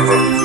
River.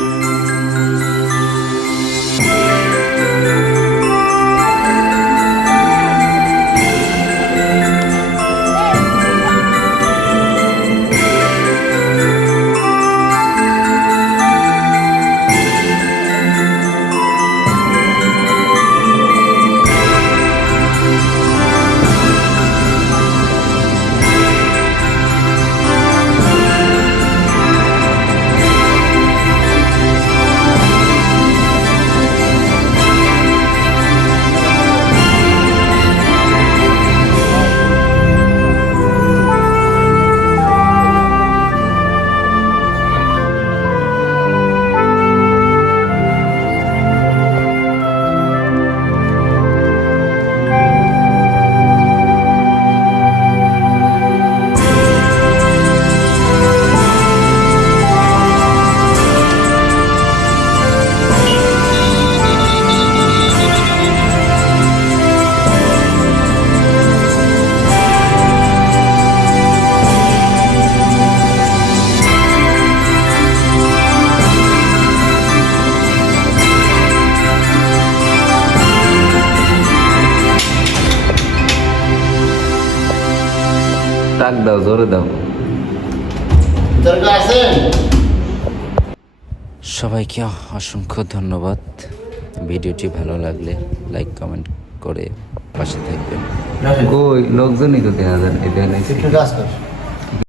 টাক দাও জোরে দাও। সবাইকে অসংখ্য ধন্যবাদ। ভিডিওটি ভালো লাগলে লাইক কমেন্ট করে পাশে থাকবেন। কই লোকজনই তো দেখা যায় এটা